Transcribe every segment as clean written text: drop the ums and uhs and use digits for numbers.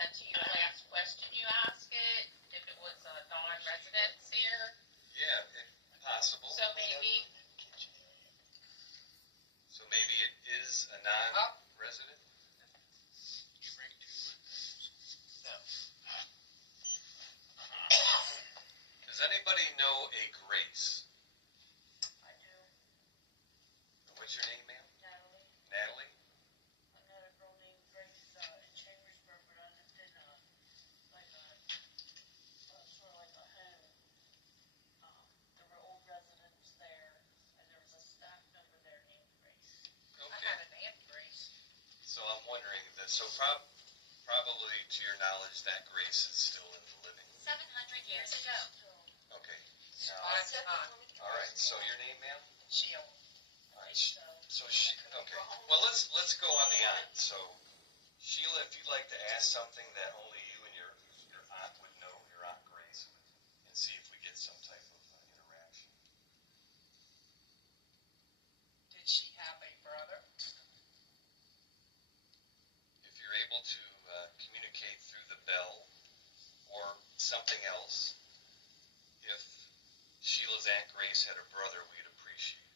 that to your last question you asked it? If it was non-residents here? Yeah, if possible. So maybe it is a non-resident? You bring two good names? No. Does anybody know a Grace? I do. What's your name, ma'am? Natalie. Natalie? I met a girl named Grace in Chambersburg, but I lived in sort of like a home. There were old residents there, and there was a staff member there named Grace. I Okay. have an Aunt Grace. So I'm wondering, probably to your knowledge, that Grace is still in the living. 700 years ago. Okay. All All right. So your name, ma'am? Sheila. All right. So she. Okay. Well, let's go on the aunt. So Sheila, if you'd like to ask something that only you and your aunt would know, your Aunt Grace, and see if we get some type of interaction. Did she have a brother? If you're able to communicate through the bell or something else, if Sheila's Aunt Grace had a brother, we'd appreciate it.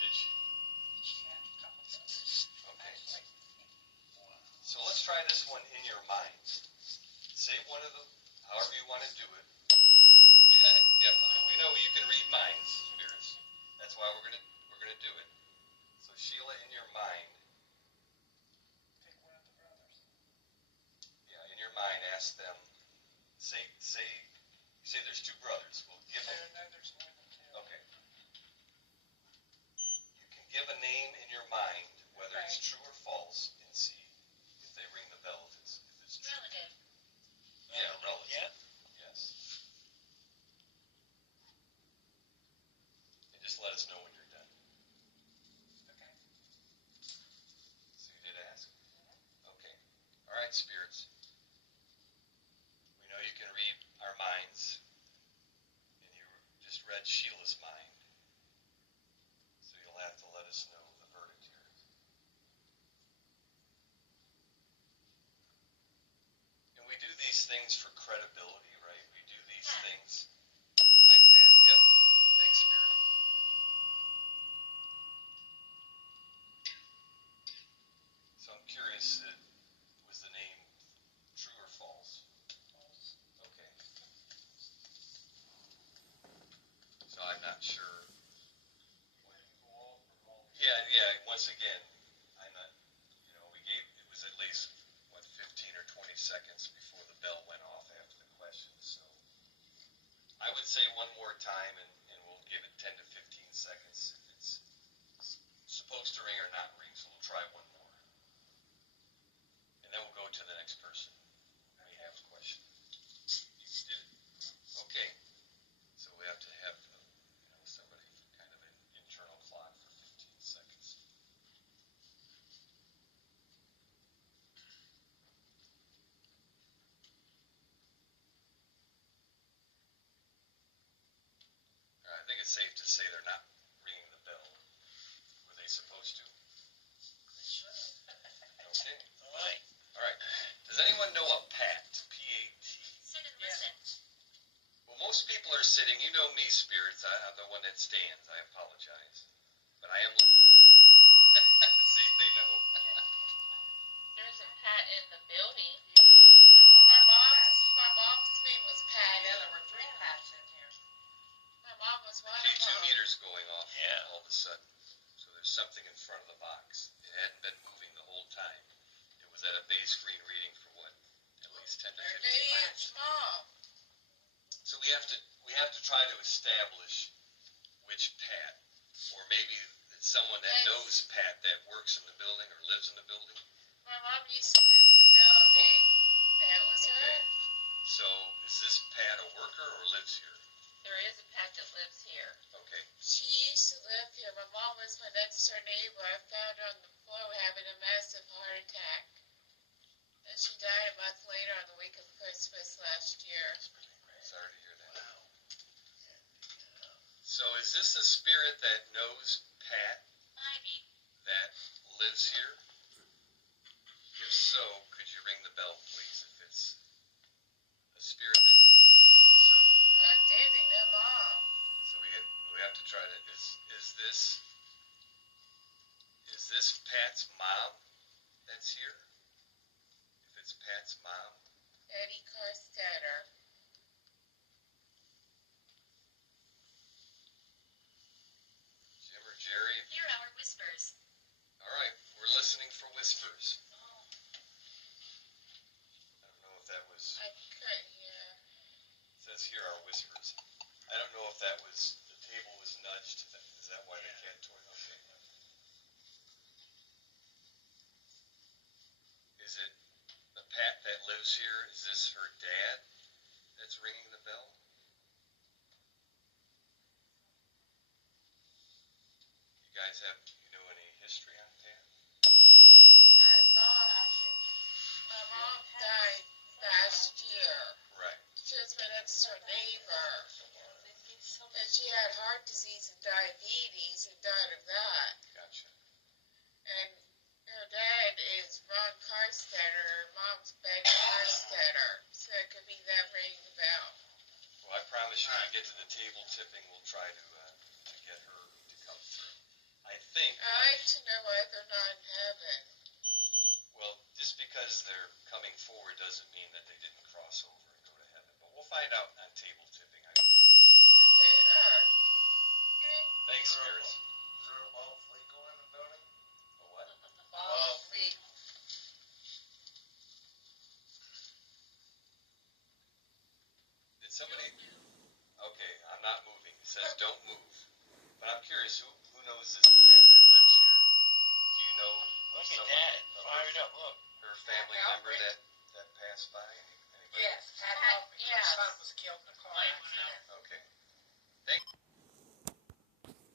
Did she? She had a couple brothers. Okay. Actually, So let's try this one in your mind. Say one of them, however you want to do it. Yep, we know you can read minds, spirits. That's why we're gonna do it. So Sheila, in your mind, pick one of the brothers. yeah, in your mind, ask them. Say there's two brothers. We'll give them. No, there's more than two. Okay. You can give a name in your mind, whether it's Okay. true or false, and see if they ring the bell. If it's true. Relative. Yeah, relative. Yeah. Yes. And just let us know when you're done. Okay. So you did ask? Okay. All right, spirits. We know you can read our minds, and you just read Sheila's mind. So you'll have to let us know the verdict here. And we do these things for credibility, right? We do these things. Hi, Pat. Yep. Thanks, Spirit. So I'm curious, was the name true or false? False. Okay. So I'm not sure. Yeah, once again, I'm not, it was at least, 15 or 20 seconds before the bell went off after the question. So I would say one more time, and we'll give it 10 to 15 seconds if it's supposed to ring or not ring. So we'll try one more. And then we'll go to the next person. We have a question. You did it? Okay. So we have to have somebody kind of an internal clock for 15 seconds. I think it's safe to say they're not ringing the bell. Were they supposed to? Okay. All right. Does anyone know a PAT? P-A-T. Sit and listen. Well, most people are sitting. You know me, spirits. I'm the one that stands. I apologize. But I am listening. See, they know. There's a Pat in the building. There was My mom's name was Patty. Yeah, there were 3 Pats in here. My mom was one of K2 them. meter's going off Yeah. all of a sudden. So there's something in front of the box. It hadn't been moving the whole time. It was at a base screen reading for what? At least 10 to 15 Maybe minutes. it's mom. So we have to try to establish which Pat, or maybe it's someone that knows Pat that works in the building or lives in the building. My mom used to live in the building. That was her. Okay. So is this Pat a worker or lives here? There is a Pat that lives here. Okay. She used to live here. My mom was my next door neighbor. I found her on the floor having a massive heart attack. And she died a month later on the week of Christmas last year. Sorry to hear that. Wow. So is this a spirit that knows Pat? Ivy. that lives here? If so, could you ring the bell, please? If it's a spirit that, okay, I'm dating their mom. so we have to try to, is this Pat's mom that's here? If it's Pat's mom, Eddie Carstetter. Jim or Jerry? Hear our whispers. All right, we're listening for whispers. I don't know if that was, I could, yeah. it says here are whispers. I don't know if that was, the table was nudged. Is that why they can't toy? Okay. Is it the Pat that lives here? Is this her dad that's ringing the bell? You guys have, any history on Pat? My mom died last year. Right. She was my next door neighbor. And she had heart disease and diabetes and died of that. Gotcha. And her dad is Ron Carstetter. Her mom's Ben Carstetter. So it could be them ringing the bell. Well, I promise you, when we get to the table tipping, we'll try to get her to come through. I think. I like to know why they're not in heaven. Well, just because they're coming forward doesn't mean that they didn't cross over and go to heaven. But we'll find out on table tipping, I promise. Okay, Thanks, spirits. Is there a ball flea going in the building? A what? Ball freak. Did somebody? Okay, I'm not moving. It says don't move. But I'm curious, who knows this Pat that lives here? Do you know Look at someone that. of Fired up. Look. her family member that passed by? Anybody? Yes, Pat helped me. Yes. Her son was killed in a car accident. Okay. Thank